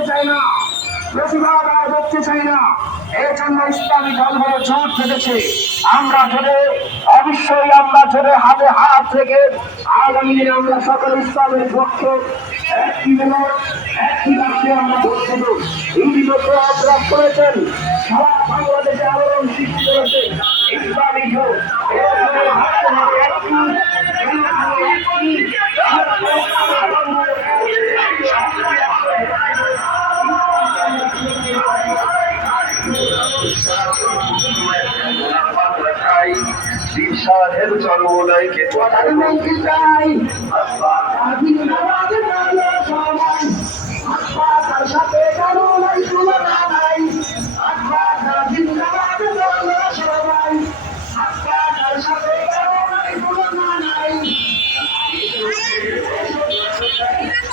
দেখতে চাই না, প্রতিবাদ আর দেখতে চাই না। এই জন্য ইসলামী দলগুলো জোট বেঁধেছে। অবশ্যই আমরা জোরে হাতে হাত রেখে আগামী দিনে আমরা সকল ইসলামের পক্ষে একটি মিনট একটি রাষ্ট্রে আমরা ভোট দেব। ইতিমধ্যে আপনারা করেছেন, সারা বাংলাদেশে আলোড়ন সৃষ্টি করেছে ইসলামী জোট। শাহের জন্মদায়কে চাই